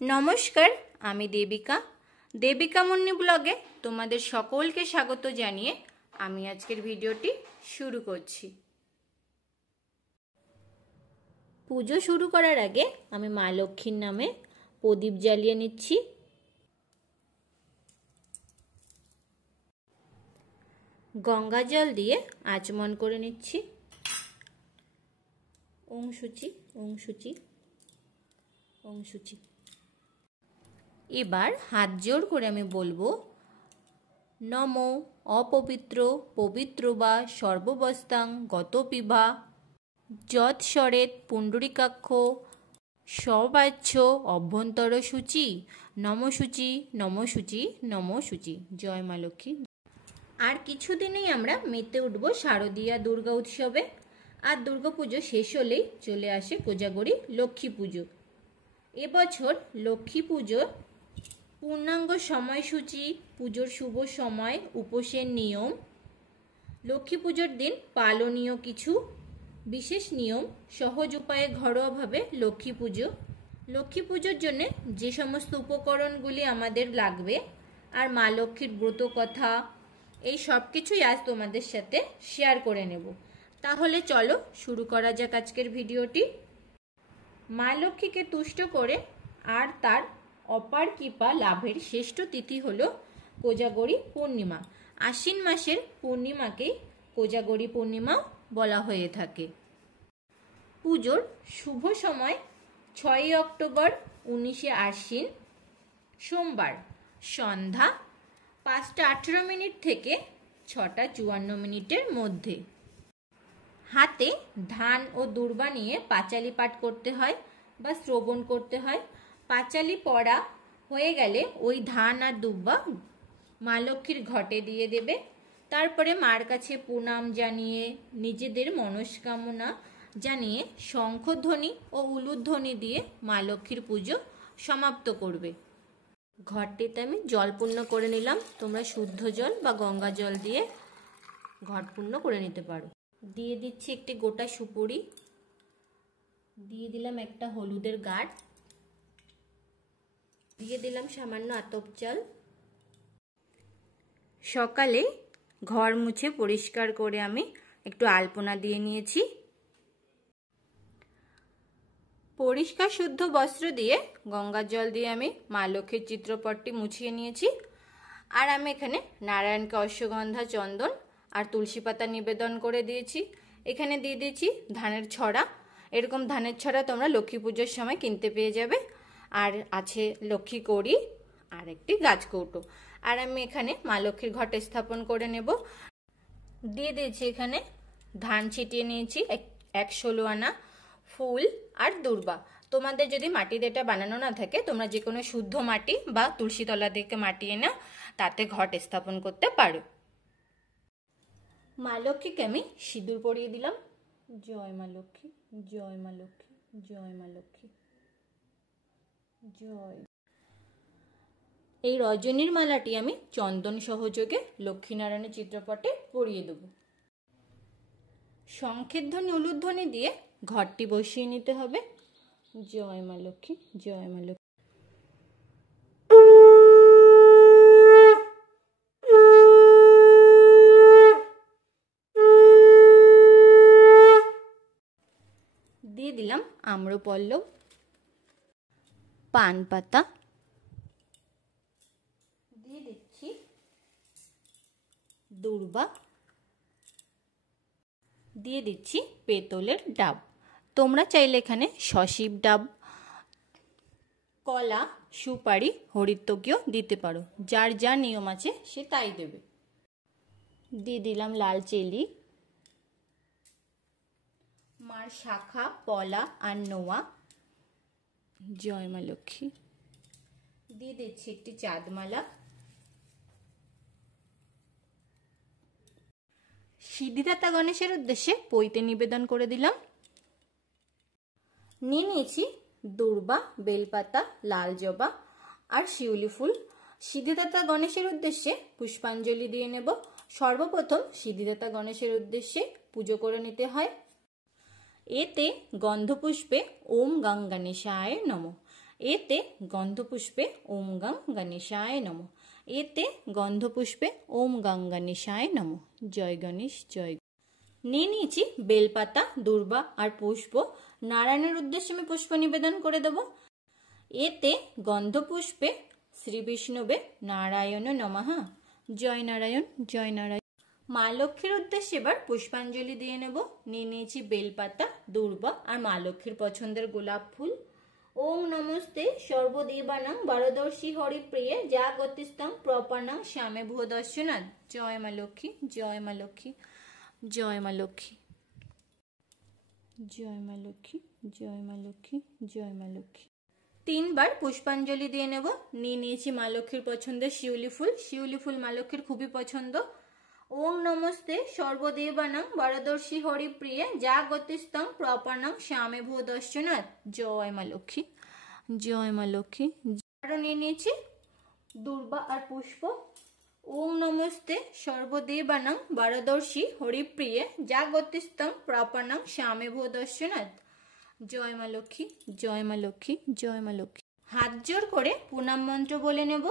নমস্কার, আমি দেবিকা। দেবিকা মুন্নি ব্লগে তোমাদের সকলকে স্বাগত জানিয়ে আমি আজকের ভিডিওটি শুরু করছি। পুজো শুরু করার আগে আমি মা লক্ষ্মীর নামে প্রদীপ জ্বালিয়ে নিচ্ছি। গঙ্গা জল দিয়ে আচমন করে নিচ্ছি। ওং শুচি ওং শুচি ওং শুচি। এবার হাত জোড় করে আমি বলবো, নমো অপবিত্র পবিত্র বা সর্ববস্তাং গত পিভা যৎ সরেত পুণ্ডরিকাক্ষ সবাচ্য অভ্যন্তর সূচি নম সূচি নম সূচি নম সূচি। জয় মা লক্ষ্মী। আর কিছুদিনেই আমরা মেতে উঠবো শারদীয়া দুর্গা উৎসবে। আর দুর্গা পুজো শেষ হলেই চলে আসে কোজাগরী লক্ষ্মী পুজো। এবছর লক্ষ্মী পুজোর পূর্ণাঙ্গ সময়সূচি, পুজোর শুভ সময়, উপোসের নিয়ম, লক্ষ্মী পুজোর দিন পালনীয় কিছু বিশেষ নিয়ম, সহজ উপায়ে ঘরোয়াভাবে লক্ষ্মী পুজো, লক্ষ্মী পুজোর জন্য যে সমস্ত উপকরণগুলি আমাদের লাগবে, আর মা লক্ষ্মীর ব্রত কথা, এই সব কিছুই আজ তোমাদের সাথে শেয়ার করে নেব। তাহলে চলো শুরু করা যাক আজকের ভিডিওটি। মা লক্ষ্মীকে তুষ্ট করে আর তার অপার কৃপা লাভের শ্রেষ্ঠ তিথি হলো কোজাগরী পূর্ণিমা। আশ্বিন মাসের পূর্ণিমাকেই কোজাগরী পূর্ণিমা বলা হয়ে থাকে। পুজোর শুভ সময় 6 অক্টোবর 19 আশ্বিন সোমবার সন্ধ্যা 5:18 থেকে 6:54 মধ্যে। হাতে ধান ও দূর্বা নিয়ে পাঁচালি পাঠ করতে হয় বা শ্রবণ করতে হয়। পাঁচালি পড়া হয়ে গেলে ওই ধান আর দুব্বা মা লক্ষ্মীর ঘটে দিয়ে দেবে। তারপরে মার কাছে প্রণাম জানিয়ে, নিজেদের মনস্কামনা জানিয়ে শঙ্খধ্বনি ও উলুধ্বনি দিয়ে মা লক্ষ্মীর পুজো সমাপ্ত করবে। ঘরটিতে আমি জল পূর্ণ করে নিলাম। তোমরা শুদ্ধ জল বা গঙ্গা জল দিয়ে ঘট পূর্ণ করে নিতে পারো। দিয়ে দিচ্ছি একটি গোটা সুপুরি, দিয়ে দিলাম একটা হলুদের গাঁট, দিয়ে দিলাম সামান্য আতপ চাল। সকালে ঘর মুছে পরিষ্কার করে আমি একটু আলপনা দিয়ে নিয়েছি। পরিষ্কার শুদ্ধ বস্ত্র দিয়ে গঙ্গার জল দিয়ে আমি মা লক্ষ্মীর চিত্রপটটি মুছিয়ে নিয়েছি। আর আমি এখানে নারায়ণকে অশ্বগন্ধা, চন্দন আর তুলসী পাতা নিবেদন করে দিয়েছি। এখানে দিয়ে দিয়েছি ধানের ছড়া। এরকম ধানের ছড়া তোমরা লক্ষ্মী পুজোর সময় কিনতে পেয়ে যাবে। আর আছে লক্ষ্মী কড়ি আর একটি গাছ কৌটো। আর আমি এখানে মা লক্ষ্মীর ঘটে স্থাপন করে নেব। দিয়ে দিয়েছি এখানে ধান ছিটিয়ে নিয়েছি 116 আনা, ফুল আর দূর্বা। তোমাদের যদি মাটি দেটা বানানো না থাকে, তোমরা যে কোনো শুদ্ধ মাটি বা তুলসী তলা থেকে মাটি এনে তাতে ঘট স্থাপন করতে পারো। মা লক্ষ্মীকে আমি সিঁদুর পরিয়ে দিলাম। জয় মা লক্ষ্মী, জয় মা লক্ষ্মী, জয় মা লক্ষ্মী, জয়। এই রজনীর মালাটি আমি চন্দন সহযোগে লক্ষ্মীনারায়ণের চিত্রপটে পরিয়ে দেব। শঙ্খের ধ্বনি, উলুধ্বনি দিয়ে ঘরটি বসিয়ে নিতে হবে। জয় মা লক্ষ্মী, জয় মা লক্ষ্মী। দিয়ে দিলাম আম্রপল্লব, পান পাতা, দিয়ে দিচ্ছি দূর্বা, দিয়ে দিচ্ছি পেতলের ডাব। তোমরা চাইলে এখানে সশিব ডাব, কলা, সুপারি, হরিতকীও দিতে পারো। যার যা নিয়ম আছে সে তাই দেবে। দিয়ে দিলাম লাল চেলি, মার শাখা, পলা আর নোয়া। জয় মা লক্ষ্মী। দিয়ে দিচ্ছি একটি চাঁদমালা। সিদ্ধিদাতা গণেশের উদ্দেশ্যে পৈতে নিবেদন করে দিলাম। নিয়ে নিয়েছি দূর্বা, বেলপাতা, লাল জবা আর শিউলি ফুল। সিদ্ধিদাতা গণেশের উদ্দেশ্যে পুষ্পাঞ্জলি দিয়ে নেব। সর্বপ্রথম সিদ্ধিদাতা গণেশের উদ্দেশ্যে পুজো করে নিতে হয়। এতে গন্ধপুষ্পে ওম গঙ্গণেশায় নমঃ এতে গন্ধপুষ্পে ওম গং গণেশায় নমঃ। এতে গন্ধপুষ্পে ওম গং গণেশায় নমঃ। জয় গণেশ জয়। নিয়ে নিয়েছি বেলপাতা, দূর্বা আর পুষ্প। নারায়ণের উদ্দেশ্যে আমি পুষ্প নিবেদন করে দেব। এতে গন্ধপুষ্পে শ্রী বিষ্ণুবে নারায়ণ নমঃ। জয় নারায়ণ জয় নারায়ণ। মা লক্ষ্মীর উদ্দেশ্যে এবার পুষ্পাঞ্জলি দিয়ে নেব। নিয়ে নিয়েছি বেলপাতা, দূর্বা আর মা লক্ষ্মীর পছন্দের গোলাপ ফুল। ওম নমস্তে সর্বদেবানাং বরদর্শী হরিপ্রিয়ে যা গতিস্তং প্রপন্নাং শ্যামে ভূ দর্শনাথ। জয় মা লক্ষ্মী জয় মা লক্ষ্মী জয় মা লক্ষ্মী জয় মা লক্ষ্মী জয় মা লক্ষ্মী জয় মা লক্ষ্মী। 3 বার পুষ্পাঞ্জলি দিয়ে নেব। নিয়ে নিয়েছি মা লক্ষ্মীর পছন্দের শিউলি ফুল। শিউলি ফুল মা লক্ষ্মীর খুবই পছন্দ। ওম নমস্তে সর্বদেবানাং বরদর্শী হরিপ্রিয়ে যা গতিস্তং প্রপন্নাং শ্যামে ভূ দর্শনাথ। জয় মা লক্ষ্মী জয় মা লক্ষ্মী। আরো নিয়ে নিয়েছি দূর্বা আর পুষ্প। ওম নমস্তে সর্বদেবানাং বরদর্শী হরিপ্রিয়ে যা গতিস্তং প্রপন্নাং শ্যামে ভূ দর্শনাথ। জয় মা লক্ষ্মী জয় মা লক্ষ্মী জয় মা লক্ষ্মী। হাত জোর করে প্রণাম মন্ত্র বলে নেব।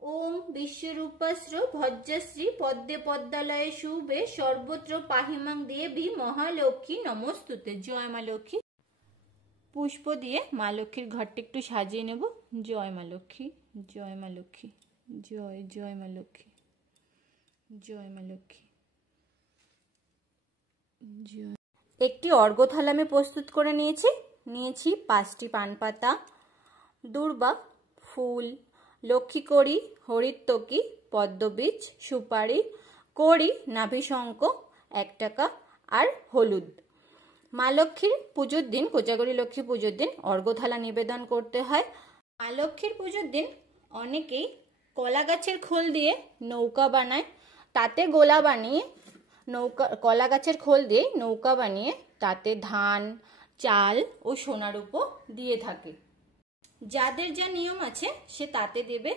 ওম বিশ্বরূপস্র ভজ্রশ্রী পদ্মে পদ্মালয়ে শুভে সর্বত্র পাহিমাং দেবী মহালক্ষ্মী নমস্তুতে। জয় মা লক্ষ্মী। পুষ্প দিয়ে মা লক্ষ্মীর ঘরটা একটু সাজিয়ে নেব। জয় মা লক্ষ্মী জয় মা লক্ষ্মী জয় জয় মা লক্ষ্মী জয় মা লক্ষ্মী জয়। একটি অর্ঘ্য থালা আমি প্রস্তুত করে নিয়েছি 5টি পান পাতা, দূর্বা, ফুল, লক্ষ্মীকড়ি, হরিতকি, পদ্মবীজ, সুপারি, কড়ি, নাভিশঙ্খ 1 টাকা আর হলুদ। মা লক্ষ্মীর পুজোর দিন, কোজাগরী লক্ষ্মী পুজোর দিন অর্ঘ্য থালা নিবেদন করতে হয়। মা লক্ষ্মীর পুজোর দিন অনেকেই কলা গাছের খোল দিয়ে নৌকা বানায়, তাতে গোলা বানিয়ে কলা গাছের খোল দিয়ে নৌকা বানিয়ে তাতে ধান, চাল ও সোনা রূপো দিয়ে থাকে। যাদের যা নিয়ম আছে সে তাতে দেবে।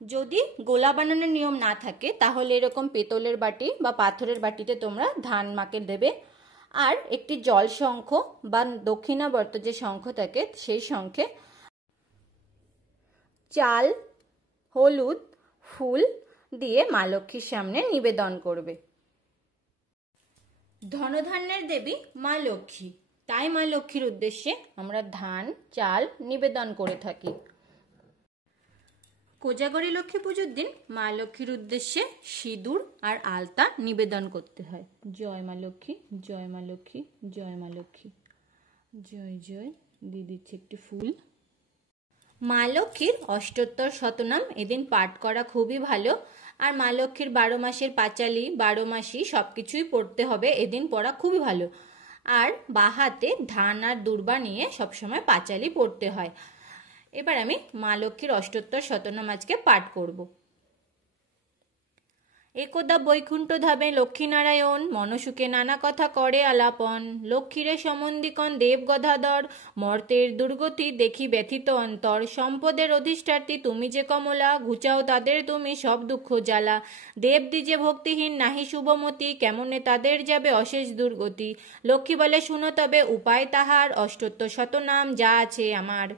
যদি গোলা বানানোর নিয়ম না থাকে তাহলে এরকম পেতলের বাটি বা পাথরের বাটিতে তোমরা ধান মাকে দেবে। আর একটি জল শঙ্খ বা দক্ষিণাবর্ত যে শঙ্খ থাকে সেই শঙ্খে চাল, হলুদ, ফুল দিয়ে মা লক্ষ্মীর সামনে নিবেদন করবে। ধনধান্যের দেবী মা লক্ষ্মী, তাই মা লক্ষ্মীর উদ্দেশ্যে আমরা ধান, চাল নিবেদন করে থাকি। কোজাগরী লক্ষ্মী পুজোর দিন মা লক্ষ্মীর উদ্দেশ্যে সিঁদুর আর আলতা নিবেদন করতে হয়। জয় মা লক্ষ্মী জয় মা লক্ষ্মী জয় মা লক্ষ্মী জয় জয়। দিয়ে দিচ্ছি একটি ফুল। মা লক্ষ্মীর অষ্টোত্তর শতনাম এদিন পাঠ করা খুবই ভালো। আর মা লক্ষ্মীর 12 মাসের পাঁচালী, 12 মাসি সবকিছুই পড়তে হবে, এদিন পড়া খুবই ভালো। আর বাহাতে ধান আর দূর্বা নিয়ে সবসময় পাঁচালী পড়তে হয়। এবার আমি মা লক্ষ্মীর অষ্টোত্তর শতনাম আজকে পাঠ করব। একদা বৈকুণ্ঠ ধামে লক্ষ্মীনারায়ণ মনসুখে নানা কথা করে আলাপন। লক্ষ্মীরে সম্বন্ধিকন দেব গদাধর মর্তের দুর্গতি দেখি ব্যথিত অন্তর। সম্পদের অধিষ্ঠাত্রী তুমি যে কমলা ঘুচাও তাদের তুমি সব দুঃখ জ্বালা। দেব দ্বিজে ভক্তিহীন নাহি শুভমতি কেমনে তাদের যাবে অশেষ দুর্গতি। লক্ষ্মী বলে শুনো তবে উপায় তাহার অষ্টোত্তর শতনাম যা আছে আমার।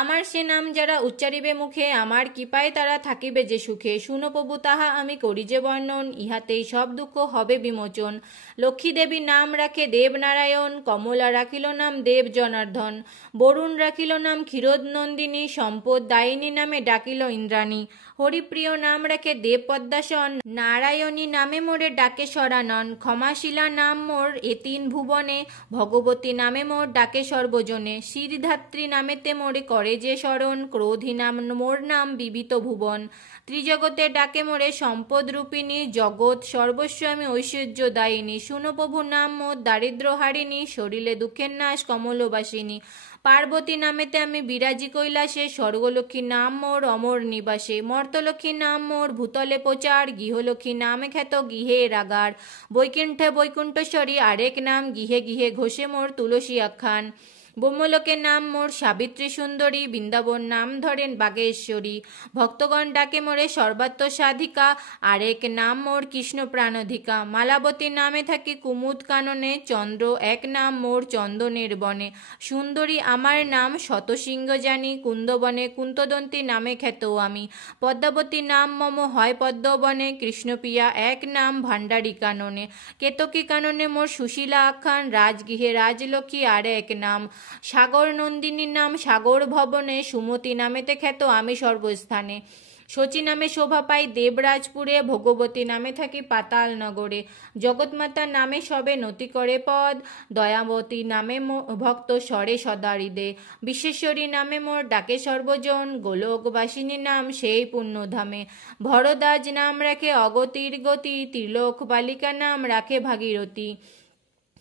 আমার সে নাম যারা উচ্চারিবে মুখে আমার কৃপায় তারা থাকিবে যে সুখে। শুনো প্রভু তাহা আমি করি যে বর্ণন ইহাতেই সব দুঃখ হবে বিমোচন। লক্ষ্মী দেবী নাম রাখে দেবনারায়ণ কমলা রাখিল নাম দেব জনার্দন। বরুণ রাখিল নাম ক্ষীরোদ নন্দিনী সম্পদ দায়িনী নামে ডাকিল ইন্দ্রাণী। হরিপ্রিয় নাম রাখে দেব পদ্মাসন নারায়ণী নামে মোরে ডাকে সরানন। ক্ষমাশীলা নাম মোর এ 3 ভুবনে ভগবতী নামে মোর ডাকে সর্বজনে। শ্রীধাত্রী নামেতে মোরে করে যে শরণ ক্রোধী নাম মোর নাম বিবিত ভুবন। ত্রিজগতে ডাকে মোরে সম্পদ রূপিণী জগৎ সর্বস্ব আমি ঐশ্বর্য দায়িনী। শুনো প্রভু নাম মোর দারিদ্র হারিণী শরীরে দুঃখের নাশ কমলবাসিনী। পার্বতী নামেতে আমি বিরাজি কৈলাসে স্বর্গলক্ষ্মী নাম মোর অমর নিবাসে। মর্তলক্ষ্মী নাম মোর ভূতলে প্রচার গৃহলক্ষ্মী নামে খ্যাত গৃহে রাগার। বৈকুণ্ঠে বৈকুণ্ঠেশ্বরী আরেক নাম গৃহে গৃহে ঘোষে মোর তুলসী আখ্যান। ব্রহ্মলোকের নাম মোর সাবিত্রী সুন্দরী, বৃন্দাবন নাম ধরেন বাগেশ্বরী। ভক্তগণ ডাকে মোরে সর্বাত্ম সাধিকা, আরেক নাম মোর কৃষ্ণ প্রাণধিকা। মালাবতী নামে থাকি কুমুদ কাননে, চন্দ্র এক নাম মোর চন্দনের বনে। সুন্দরী আমার নাম শতসিংহ জানি, কুন্দবনে কুন্তদন্তী নামে খ্যাত আমি। পদ্মাবতী নাম মম হয় পদ্মবনে, কৃষ্ণপ্রিয়া এক নাম ভাণ্ডারী কাননে। কেতকী কাননে মোর সুশীলা আখ্যান, রাজগৃহে রাজলক্ষ্মী আর এক নাম। সাগর নন্দিনীর নাম সাগর ভবনে, সুমতি নামেতে খ্যাত আমি সর্বস্থানে। শচী নামে শোভা পাই দেবরাজপুরে, ভগবতী নামে থাকি পাতাল নগরে। জগৎমাতার নামে সবে নতি করে পদ, দয়াবতী নামে ভক্ত স্বরে সদারিদে। বিশ্বেশ্বরী নামে মোর ডাকে সর্বজন, গোলকবাসিনী নাম সেই পুণ্যধামে। ভরদাজ নাম রাখে অগতির গতি, ত্রিলোক বালিকা নাম রাখে ভাগীরথী।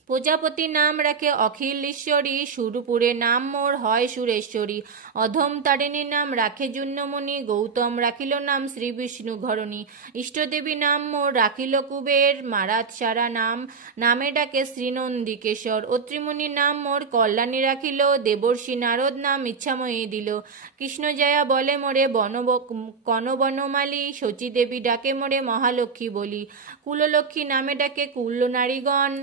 প্রজাপতি নাম রাখে অখিলেশ্বরী, সুরপুরে নাম মোর হয় সুরেশ্বরী। অধম তারিণী নাম রাখে জুন্নমণি, গৌতম রাখিল নাম শ্রী বিষ্ণু ঘরণী। ইষ্টদেবী নাম মোর রাখিল কুবের, মারাত সারা নাম নামে ডাকে শ্রীনন্দিকেশ্বর। অত্রিমুনি নাম মোর কল্যাণী রাখিল, দেবর্ষি নারদ নাম ইচ্ছাময়ী দিল। কৃষ্ণজয়া বলে মোরে কনবনমালী, শচীদেবী ডাকে মোরে মহালক্ষ্মী বলি। কুললক্ষ্মী নামে ডাকে কুল নারীগণ,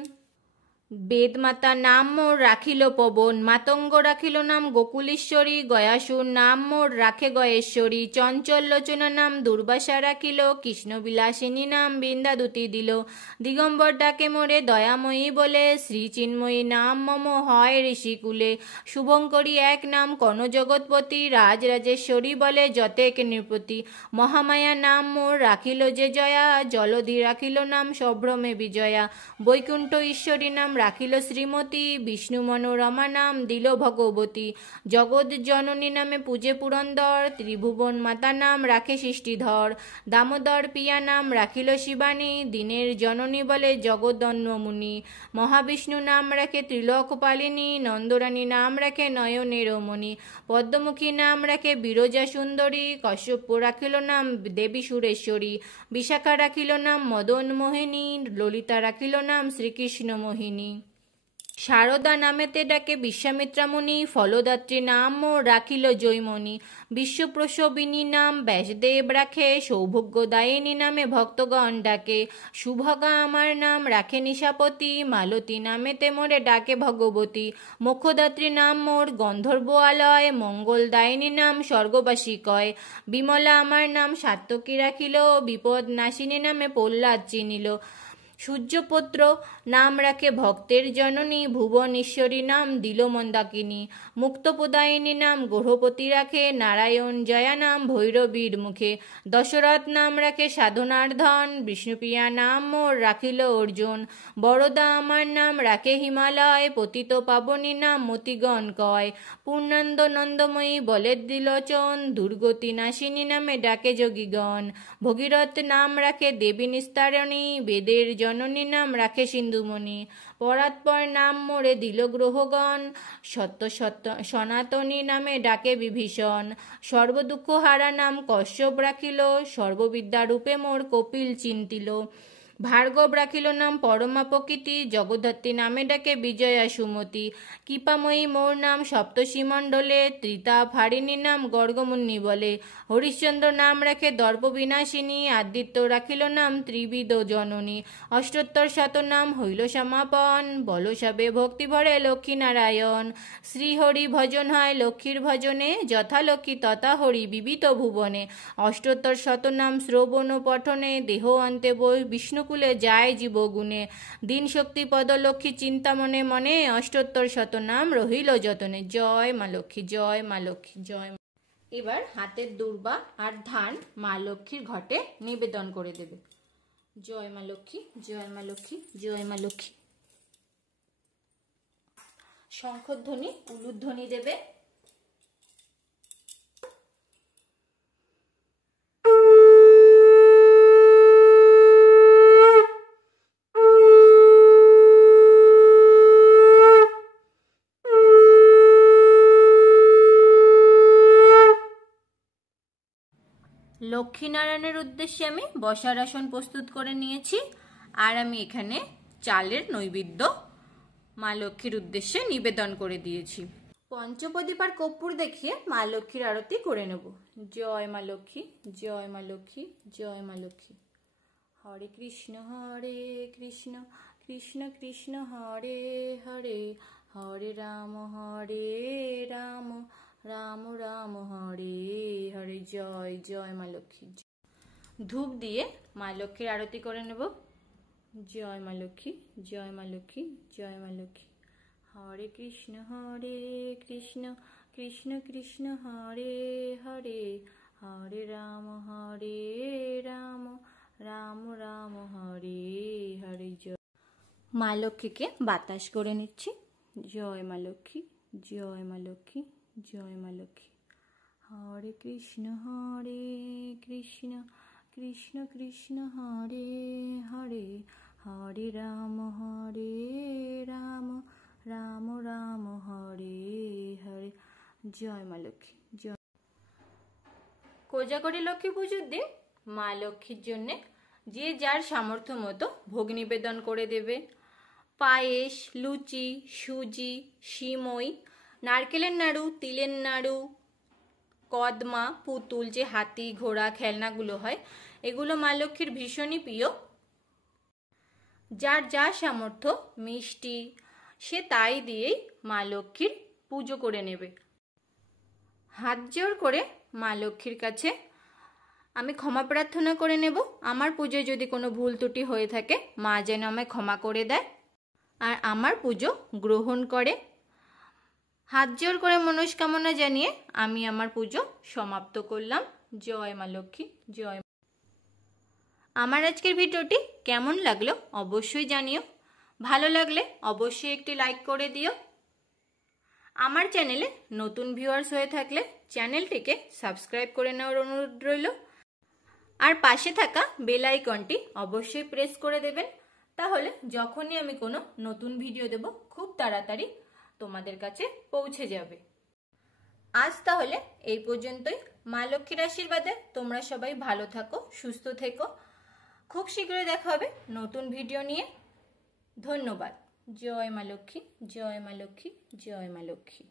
বেদমাতা নাম মোর রাখিল পবন। মাতঙ্গ রাখিল নাম গোকুলেশ্বরী, গয়াসুর নাম মোর রাখে গয়েশ্বরী। চঞ্চল লোচনা নাম দুর্বাসা রাখিল, কৃষ্ণবিলাসিনী নাম বৃন্দাদুতি দিল। দিগম্বর ডাকে মোরে দয়াময়ী বলে, শ্রীচিন্ময়ী নাম মম হয় ঋষিকুলে। শুভঙ্করী এক নাম কর্ণজগৎপতি, রাজরাজেশ্বরী বলে যতেক নৃপতি। মহামায়া নাম মোর রাখিল যে জয়া, জলধি রাখিল নাম সভ্রমে বিজয়া। বৈকুণ্ঠ ঈশ্বরী নাম রাখিল শ্রীমতী, বিষ্ণু মনোরমা নাম দিল ভগবতী। জগৎ জননী নামে পূজে পুরন্দর, ত্রিভুবন মাতা নাম রাখে সৃষ্টিধর। দামোদর পিয়া নাম রাখিল শিবানী, দিনের জননী বলে জগদন্বমুনি। মহাবিষ্ণু নাম রাখে ত্রিলোকপালিনী, নন্দরানী নাম রাখে নয়নের মণি। পদ্মমুখী নাম রাখে বিরজা সুন্দরী, কশ্যপ রাখিল নাম দেবী সুরেশ্বরী। বিশাখা রাখিল নাম মদন মোহিনী, ললিতা রাখিল নাম শ্রীকৃষ্ণ মোহিনী। শারদা নামেতে ডাকে বিশ্বামিত্রা মুনি, ফলদাত্রী নাম মোর রাখিল জৈমনি। বিশ্বপ্রসবিনী নাম ব্যাসদেব রাখে, সৌভাগ্যদায়িনী নামে ভক্তগণ ডাকে। সুভগা আমার নাম রাখে নিশাপতি, মালতী নামেতে মোরে ডাকে ভগবতী। মোক্ষদাত্রী নাম মোর গন্ধর্ব আলয়, মঙ্গলদায়িনী নাম স্বর্গবাসী কয়। বিমলা আমার নাম সাত্তকী রাখিল, বিপদ নাশিনী নামে প্রহ্লাদ চিনিল। সূর্যপুত্র নাম রাখে ভক্তের জননী, ভুবন ঈশ্বরী নাম দিল মন্দাকিনী। মুক্তপ্রদায়িনী নাম গ্রহপতি রাখে, নারায়ণ জয়া নাম ভৈরবীর মুখে। দশরথ নাম রাখে সাধনার ধন, বিষ্ণুপ্রিয়া নাম মোর রাখিল অর্জুন। বরদা আমার নাম রাখে হিমালয়, পতিত পাবনী নাম মতিগণ কয়। পূর্ণানন্দ নন্দময়ী বলে দিলোচন, দুর্গতি নাশিনী নামে ডাকে যোগীগণ। ভগীরথ নাম রাখে দেবী নিস্তারণী, বেদের জননী নাম রাখে সিন্ধুমণি। পরাৎপর নাম মোরে দিল গ্রহগণ, সনাতনী নামে ডাকে বিভীষণ। সর্বদুঃখ হারা নাম কশ্যপ রাখিল, সর্ববিদ্যা রূপে মোর কপিল চিন্তিল। ভার্গব রাখিল নাম পরমা প্রকৃতি, জগদ্ধাত্রী নামে ডাকে বিজয়া সুমতি। কৃপাময়ী মোর নাম সপ্তর্ষি মণ্ডলে, ত্রিতাপ হারিণী নাম গর্গমুনি বলে। হরিশ্চন্দ্র নাম রাখে দর্প বিনাশিনী, আদিত্য রাখিল নাম ত্রিবিদ জননী। অষ্টোত্তর শত নাম হইল সমাপন, বলসবে ভক্তি ভরে লক্ষ্মী নারায়ণ। শ্রীহরি ভজন হয় লক্ষ্মীর ভজনে, যথা লক্ষ্মী তথা হরি বিবিত ভুবনে। অষ্টোত্তর শত নাম শ্রবণ পঠনে, দেহ অন্তে বিষ্ণুকুলে যায় জীবগুণে। দিন শক্তি পদ লক্ষ্মী চিন্তা মনে মনে, অষ্টোত্তর শত নাম রহিল যতনে। জয় মা লক্ষ্মী, জয় মা লক্ষ্মী, জয়। এবার হাতের দূর্বা আর ধান মা লক্ষ্মীর ঘটে নিবেদন করে দেবে। জয় মা লক্ষ্মী, জয় মা লক্ষ্মী, জয় মা লক্ষ্মী। শঙ্খধ্বনি উলুধ্বনি দেবে। লক্ষ্মীনারায়ণের উদ্দেশ্যে আমি বসার আসন প্রস্তুত করে নিয়েছি, আর আমি এখানে চালের নৈবেদ্য মা লক্ষ্মীর উদ্দেশ্যে নিবেদন করে দিয়েছি। পঞ্চপ্রদীপ আর কর্পূর দেখিয়ে মা লক্ষ্মীর আরতি করে নেব। জয় মা লক্ষ্মী, জয় মা লক্ষ্মী, জয় মা লক্ষ্মী। হরে কৃষ্ণ কৃষ্ণ কৃষ্ণ হরে হরে, হরে রাম রাম রাম হরে হরে। জয় জয় মা লক্ষ্মী। ধূপ দিয়ে মা লক্ষ্মীর আরতি করে নেব। জয় মা লক্ষ্মী, জয় মা লক্ষ্মী, জয় মা লক্ষ্মী। হরে কৃষ্ণ কৃষ্ণ কৃষ্ণ হরে হরে, হরে রাম রাম রাম হরে হরে। জয় মা লক্ষ্মীকে বাতাস করে নিচ্ছি। জয় মা লক্ষ্মী, জয় মা লক্ষ্মী, জয় মা লক্ষ্মী। হরে কৃষ্ণ কৃষ্ণ কৃষ্ণ হরে হরে, হরে রাম রাম রাম হরে হরে। জয় মা লক্ষ্মী, জয়। কোজাগরী লক্ষ্মী পুজোর দিন মা লক্ষ্মীর জন্যে যে যার সামর্থ্য মতো ভোগ নিবেদন করে দেবে। পায়েস, লুচি, সুজি, সিমই, নারকেলের নাড়ু, তিলের নাড়ু, কদমা, পুতুল, যে হাতি ঘোড়া খেলনাগুলো হয়, এগুলো মা লক্ষ্মীর ভীষণই প্রিয়। যার যা সামর্থ্য মিষ্টি সে তাই দিয়েই মা লক্ষ্মীর পুজো করে নেবে। হাত জোড় করে মা লক্ষ্মীর কাছে আমি ক্ষমা প্রার্থনা করে নেব। আমার পুজোয় যদি কোনো ভুল ত্রুটি হয়ে থাকে মা যেন আমায় ক্ষমা করে দেয় আর আমার পুজো গ্রহণ করে। হাত জোড় করে মনস্কামনা জানিয়ে আমি আমার পুজো সমাপ্ত করলাম। জয় মা লক্ষ্মী, জয়। আমার আজকের ভিডিওটি কেমন লাগলো অবশ্যই জানিও। ভালো লাগলে অবশ্যই একটি লাইক করে দিও। আমার চ্যানেলে নতুন ভিউয়ার্স হয়ে থাকলে চ্যানেলটিকে সাবস্ক্রাইব করে নেওয়ার অনুরোধ রইল। আর পাশে থাকা বেল আইকনটি অবশ্যই প্রেস করে দেবেন, তাহলে যখনই আমি কোনো নতুন ভিডিও দেব খুব তাড়াতাড়ি তোমাদের কাছে পৌঁছে যাবে। আজ তাহলে এই পর্যন্তই। মা লক্ষ্মীর আশীর্বাদে তোমরা সবাই ভালো থাকো, সুস্থ থেকো। খুব শীঘ্রই দেখা হবে নতুন ভিডিও নিয়ে। ধন্যবাদ। জয় মা লক্ষ্মী, জয় মা লক্ষ্মী, জয় মা লক্ষ্মী।